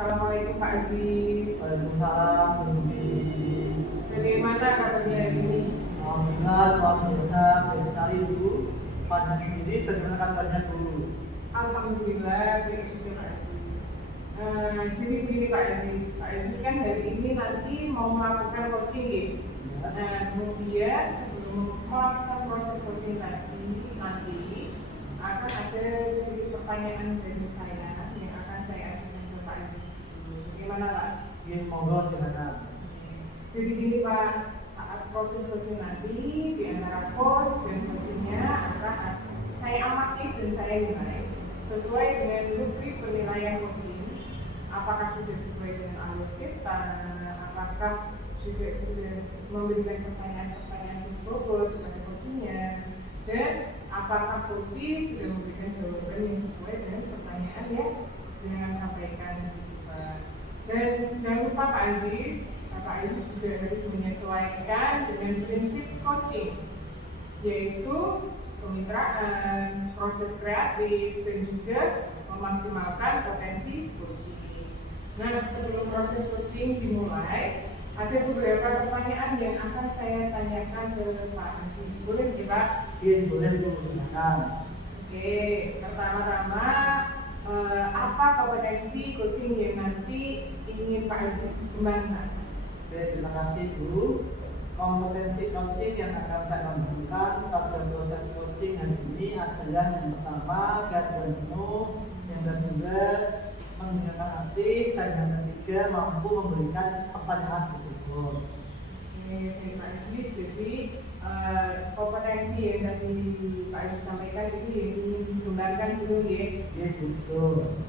Assalamualaikum Pak Aziz. Waalaikumsalam. Bagaimana kabarnya hari ini? Alhamdulillah, luar biasa, baik sekali Bu. Pada sendiri bagaimana kabarnya Bu? Alhamdulillah, baik juga Pak Aziz. Jadi begini Pak Aziz kan hari ini nanti mau melakukan coaching ya. Kemudian sebelum melakukan proses coaching nanti akan ada sedikit pertanyaan dari saya yang akan saya ajukan ke Pak Aziz. Bagaimana Pak? Ya, monggo silakan. Jadi gini Pak, saat proses coaching nanti di antara coach dan coachingnya akan saya amati dan saya nilai sesuai dengan rubrik penilaian coaching. Apakah sudah sesuai dengan alur kita? Apakah sudah memberikan pertanyaan-pertanyaan bobot kepada coachingnya? Dan apakah coaching sudah memberikan jawaban yang sesuai dengan pertanyaan yang dengan sampaikan? Dan jangan lupa Pak Aziz sudah harus menyesuaikan dengan prinsip coaching, yaitu kemitraan, proses kreatif, dan juga memaksimalkan potensi coaching. Nah, sebelum proses coaching dimulai, ada beberapa pertanyaan yang akan saya tanyakan ke Pak Aziz. Boleh ya Pak? Iya, boleh Bu, silakan. Oke, pertama-tama apa kompetensi coaching yang nanti ingin Pak Aziz kembangkan? Oke, terima kasih Bu. Kompetensi coaching yang akan saya kembangkan pada proses coaching hari ini adalah yang pertama, gagasan penuh, yang kedua, menggunakan aktif, dan yang ketiga, mampu memberikan pertanyaan berbobot. Oke, terima kasih. Jadi kompetensi yang tadi Pak Aziz sampaikan itu yang ingin dikembangkan dulu ya. Iya, betul.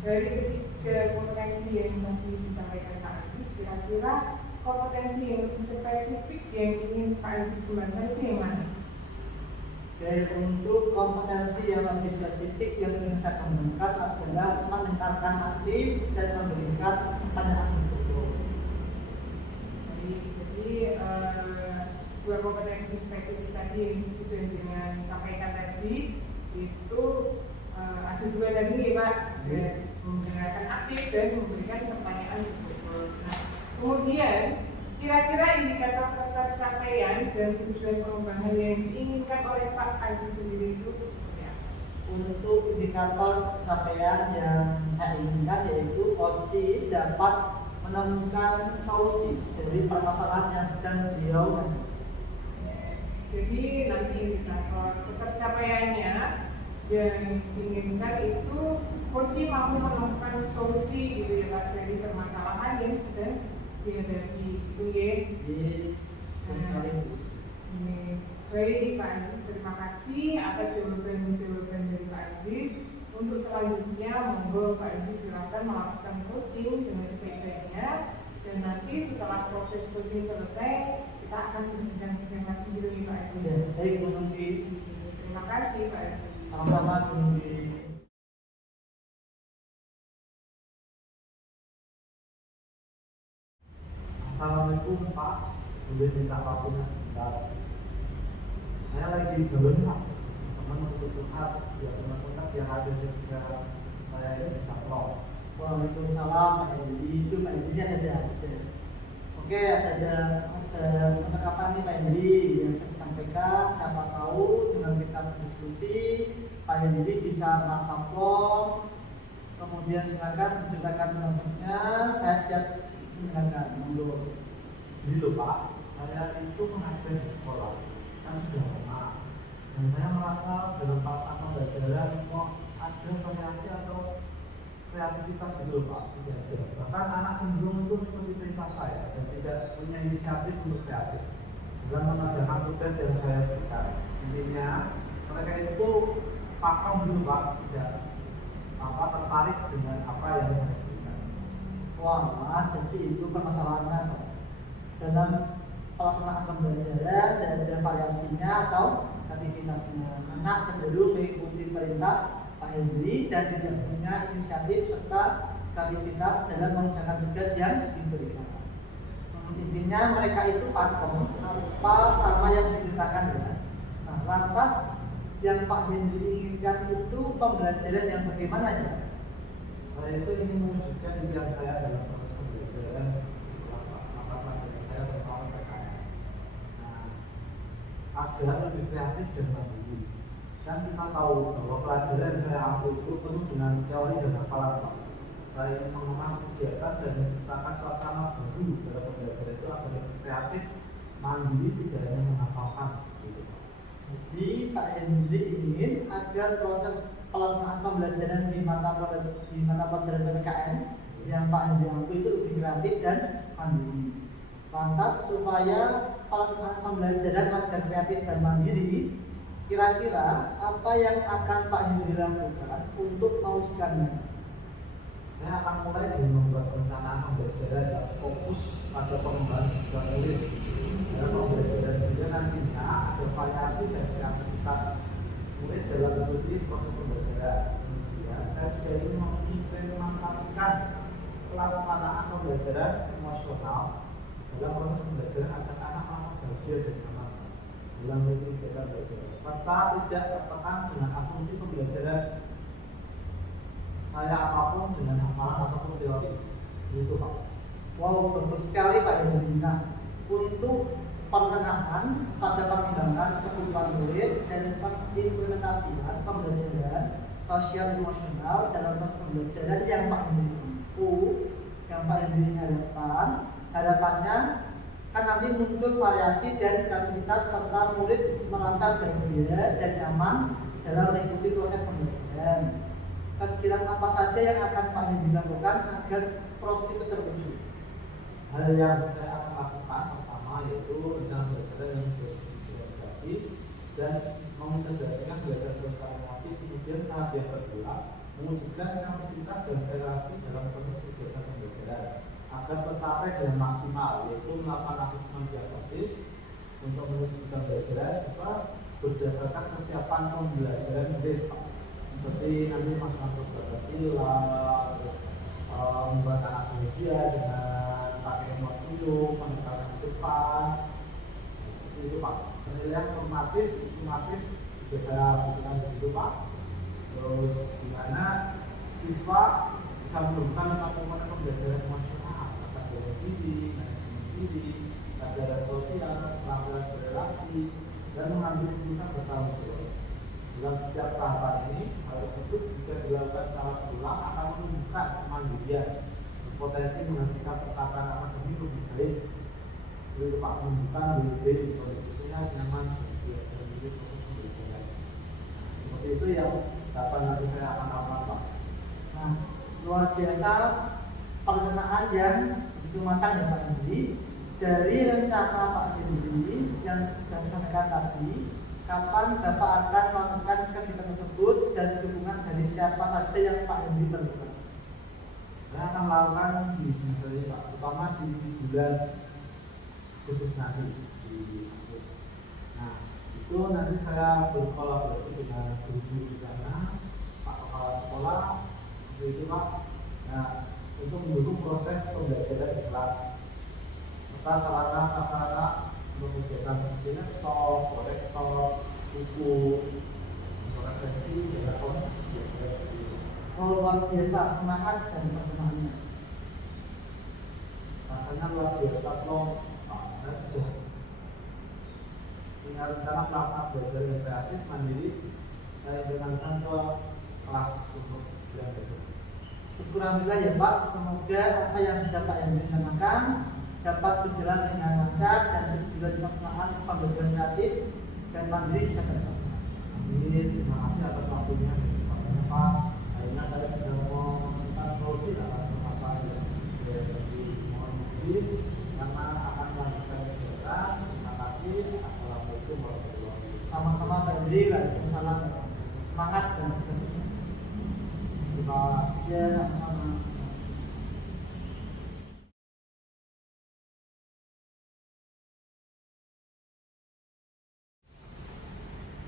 Dari ketiga kompetensi yang tadi disampaikan Pak Aziz, kira-kira kompetensi yang lebih spesifik yang ingin Pak Aziz kembangkan itu yang mana? Oke, untuk kompetensi yang lebih spesifik yang ingin saya kembangkan adalah meningkatkan aktif dan memberikan pertanyaan berbobot. Jadi dua kompetensi spesifik tadi yang sudah dengan sampaikan tadi itu ada dua tadi ya Pak, mendengarkan aktif dan memberikan pertanyaan berbobot. Nah, kemudian kira-kira indikator pencapaian dan tujuan perubahan yang diinginkan oleh Pak Aziz sendiri itu seperti apa? Untuk indikator capaian yang saya inginkan yaitu coaching dapat menemukan solusi dari permasalahan yang sedang beliau hadapi. Jadi nanti indikator tercapaiannya yang diinginkan itu coaching mampu menemukan solusi gitu ya Pak dari permasalahan yang sedang dihadapi itu ya. Baik Pak Aziz, terima kasih atas jawaban dari Pak Aziz. Untuk selanjutnya monggo Pak Aziz silakan melakukan coaching dengan sebaik-baiknya, dan nanti setelah proses coaching selesai kita akan berbincang-bincang lagi gitu ya Pak Aziz. Ya, baik Bu Nunggi. Terima kasih Pak Aziz. Sama-sama Bu Nunggi. Assalamualaikum Pak, boleh minta waktunya sebentar. Saya lagi belum Pak, teman untuk curhat, ya teman-teman yang ada di sekitar saya ini bisa plong. Waalaikumsalam Pak Hendy. Itu Pak Hendy ada aja. Oke, ada penekapan nih Pak Hendy yang saya sampaikan. Siapa tahu dengan kita berdiskusi Pak Hendy bisa masuk form. Kemudian silakan diceritakan pendampingnya. Saya siap mendengarkan. Monggo. Jadi loh Pak, saya itu mengajar di sekolah kan sudah lama, dan saya merasa dalam pelaksanaan pembelajaran kok ada variasi atau kreativitas gitu loh Pak, tidak ada. Bahkan anak cenderung itu mengikuti perintah saya dan tidak punya inisiatif untuk kreatif dalam mengerjakan tugas yang saya berikan. Intinya mereka itu pakem dulu Pak, tidak tertarik dengan apa yang saya berikan. Wah, jadi itu permasalahannya Pak. Dalam pelaksanaan pembelajaran dan ada variasinya atau aktivitasnya. Anak cenderung mengikuti perintah Pak Hendy dan tidak punya inisiatif serta kreativitas dalam mengerjakan tugas yang diberikan. Intinya mereka itu pakem apa sama yang diberitakan ya. Nah, lantas yang Pak Hendy inginkan itu pembelajaran yang bagaimana ya? Saya itu ingin mewujudkan impian saya dalam proses pembelajaran mata pelajaran saya terutama PKN. Nah, agar lebih kreatif dan mandiri. Kan kita tahu bahwa pelajaran yang saya ambil itu penuh dengan teori dan hafalan. Saya ingin mengemas kegiatan dan menciptakan suasana baru dalam pembelajaran itu agar lebih kreatif, mandiri, tidak hanya menghafalkan. Jadi Pak Henry ingin agar proses pelaksanaan pembelajaran di mata pelajaran PPKN yang Pak Henry ambil itu lebih kreatif dan mandiri. Lantas supaya pelaksanaan pembelajaran agar kreatif dan mandiri, kira-kira apa yang akan Pak Henry lakukan untuk mewujudkannya? Saya akan mulai dengan membuat perencanaan pembelajaran yang fokus pada pengembangan kebutuhan murid. Dalam pembelajaran sehingga nantinya ada variasi dan kreativitas murid dalam mengikuti proses pembelajaran. Kemudian saya juga ingin mengimplementasikan pelaksanaan pembelajaran emosional dalam proses pembelajaran agar anak-anak bahagia dan nyaman dalam mengikuti kegiatan belajar, serta tidak tertekan dengan asumsi pembelajaran saya apapun dengan hafalan ataupun teori. Itu Pak. Wow, bagus sekali Pak Henry. Nah, untuk pengenalan pada pengembangan kebutuhan murid dan pengimplementasian pembelajaran sosial emosional dalam proses pembelajaran yang Pak Henry harapannya kan nanti muncul variasi dan kreativitas serta murid merasa bahagia dan nyaman dalam mengikuti proses pembelajaran. Kegiatan apa saja yang akan Pak Henry lakukan agar proses itu terwujud? Hal yang saya akan lakukan pertama yaitu rencana belajar yang berintegrasi dan mengintegrasikan belajar sosial emosi. Kemudian tahap yang kedua mewujudkan kreativitas dan variasi dalam proses kegiatan pembelajaran agar tercapai dengan maksimal, yaitu melakukan asesmen diagnosis untuk menunjukkan belajaran serta berdasarkan kesiapan pembelajaran murid, seperti nanti masalah berbahasa terus membuat anak bahagia dengan pakai emosium, pendekatan ke depan, seperti itu Pak. Penilaian formatif, sumatif juga saya butuhkan di situ Pak. Terus gimana siswa bisa menemukan komponen pembelajaran emosional, rasa bela diri, manajemen diri, pelajaran sosial, pelajaran berrelasi, dan mengambil keputusan bertanggung jawab. Dalam setiap tahapan ini, hal tersebut jika dilakukan secara berulang akan menunjukkan kemandirian, berpotensi menghasilkan perkataan akademik lebih baik. Jadi Pak menunjukkan lebih baik di kondisinya nyaman dan menjadi proses pembelajaran. Seperti itu yang dapat nanti saya akan lakukan Pak. Nah, luar biasa perencanaan yang begitu matang ya Pak Henry. Dari rencana Pak Henry yang sudah disampaikan tadi, kapan Bapak akan melakukan kegiatan tersebut dan dukungan dari siapa saja yang Pak Henry perlukan? Saya akan melakukan di semester ini Pak, terutama di bulan khusus nanti Nah, itu nanti saya berkolaborasi dengan guru-guru di sana, Pak Kepala Sekolah, itu Pak. Nah, untuk mendukung proses pembelajaran di kelas, serta sarana prasarana untuk kegiatan seperti laptop, korektor, buku, referensi, dan Luar biasa semangat dan perkembangannya. rasanya luar biasa loh. Saya sudah punya rencana melakukan belajar yang kreatif mandiri. Saya implementasikan ke kelas untuk bulan besok. Alhamdulillah ya Pak, semoga apa yang sudah Pak Henry rencanakan dapat berjalan dengan lancar dan juga dilaksanakan pembelajaran kreatif dan mandiri bisa tercapai. Amin. Terima kasih atas waktunya dan kesempatannya Pak. Akhirnya saya bisa menemukan solusi atas permasalahan yang saya bagi mohon izin karena akan melanjutkan kegiatan. Terima kasih. Assalamualaikum warahmatullahi wabarakatuh. Sama-sama Pak Henry, waalaikumsalam. Semangat dan sukses. Terima kasih. Ya, sama-sama.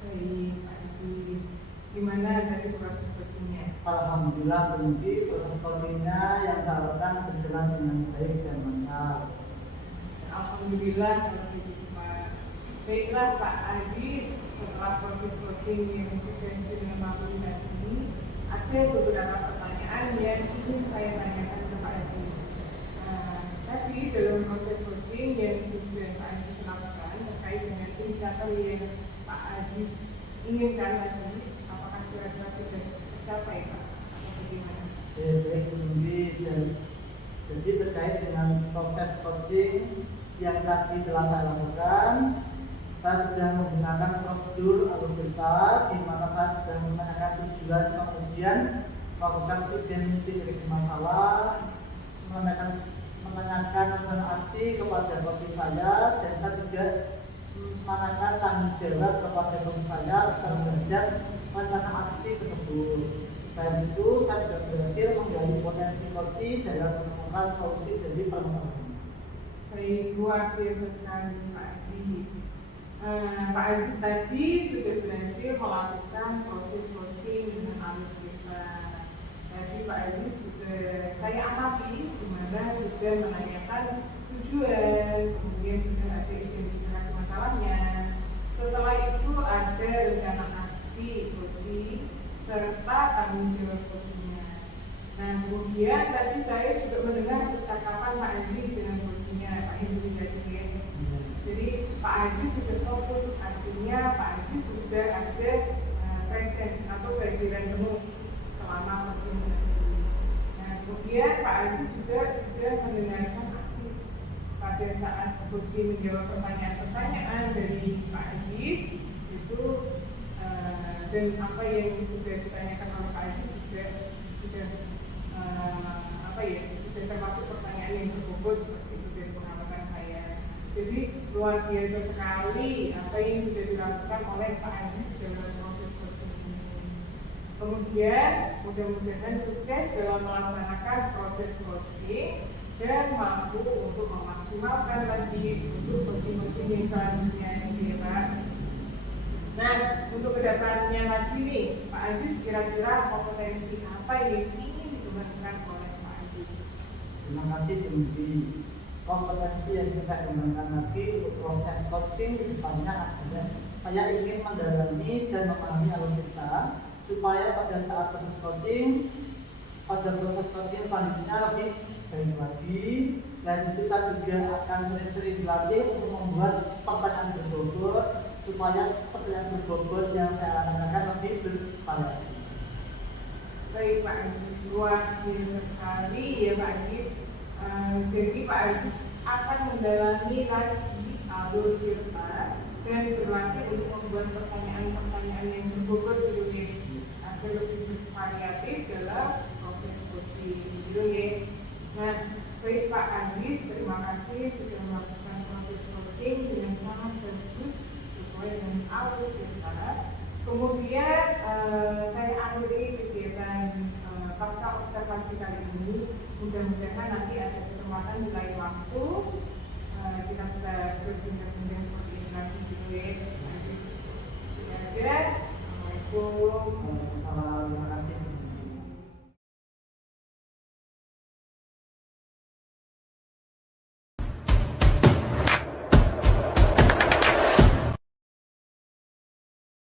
Baik, Pak Aziz. Gimana dari proses coachingnya? Alhamdulillah Budi, proses coachingnya yang saya harapkan berjalan dengan baik dan lancar. Alhamdulillah kalau begitu Pak. Baiklah Pak Aziz, setelah proses coaching yang sudah dilakukan ini, ada beberapa pertanyaan pertanyaan yang ingin saya tanyakan ke Pak Aziz. Tadi dalam proses coaching yang sudah Pak Aziz lakukan terkait dengan indikator yang Pak Aziz inginkan tadi, apakah kira-kira sudah tercapai Pak? Atau bagaimana? Baik, jadi terkait dengan proses coaching yang tadi telah saya lakukan, saya sudah menggunakan prosedur alur-alur di mana saya sudah menanyakan tujuan, kemudian melakukan identifikasi masalah, menanyakan rencana aksi kepada coach saya, dan saya juga menanyakan tanggung jawab kepada coach saya terhadap rencana aksi tersebut. Selain itu, saya juga berhasil menggali potensi coach dalam menemukan solusi dari permasalahan. Baik, luar biasa sekali Pak Aziz. Pak Aziz tadi sudah berhasil melakukan proses coaching dengan alur kita. Tadi Pak Aziz sudah saya amati di mana sudah menanyakan tujuan, kemudian sudah ada identifikasi masalahnya. Setelah itu ada rencana aksi coaching serta tanggung jawab coachingnya. Nah, kemudian tadi saya juga mendengar percakapan Pak Aziz dengan coachingnya, Pak Hendri tadi ya. Jadi Pak Aziz sudah fokus, artinya Pak Aziz sudah ada presence atau kehadiran penuh selama coaching tadi. Nah, kemudian Pak Aziz sudah mendengarkan aktif pada saat coaching menjawab pertanyaan-pertanyaan dari Pak Aziz itu. Dan apa yang sudah ditanyakan oleh Pak Aziz sudah termasuk pertanyaan yang berbobot seperti itu dari pengamatan saya. Jadi luar biasa sekali apa yang sudah dilakukan oleh Pak Aziz dalam proses coaching ini. Kemudian mudah-mudahan sukses dalam melaksanakan proses coaching dan mampu untuk memaksimalkan lagi untuk coaching-coaching yang selanjutnya di Pak. Nah, untuk kedepannya lagi nih, Pak Aziz kira-kira kompetensi apa yang ingin dikembangkan oleh Pak Aziz? Terima kasih Tinggi. Kompetensi yang ingin saya kembangkan lagi untuk proses coaching di depannya adalah saya ingin mendalami dan memahami alur kita supaya pada saat proses coaching selanjutnya lebih baik lagi. Selain itu saya juga akan sering-sering dilatih untuk membuat pertanyaan berbobot supaya pertanyaan berbobot yang saya tanyakan lebih bervariasi. Baik Pak Aziz, luar biasa sekali ya Pak Aziz. Jadi Pak Aziz akan mendalami lagi alur kita dan berlatih untuk membuat pertanyaan-pertanyaan yang berbobot gitu ya, agar lebih bervariatif dalam proses coaching gitu ya. Nah, baik Pak Aziz, terima kasih sudah melakukan proses coaching dengan sangat bagus sesuai dengan alur kita. Kemudian saya akhiri kegiatan pasca observasi kali ini. Mudah-mudahan nanti ada kesempatan di lain waktu kita bisa berbincang-bincang seperti ini lagi gitu ya. Itu aja. Assalamualaikum. Terima kasih.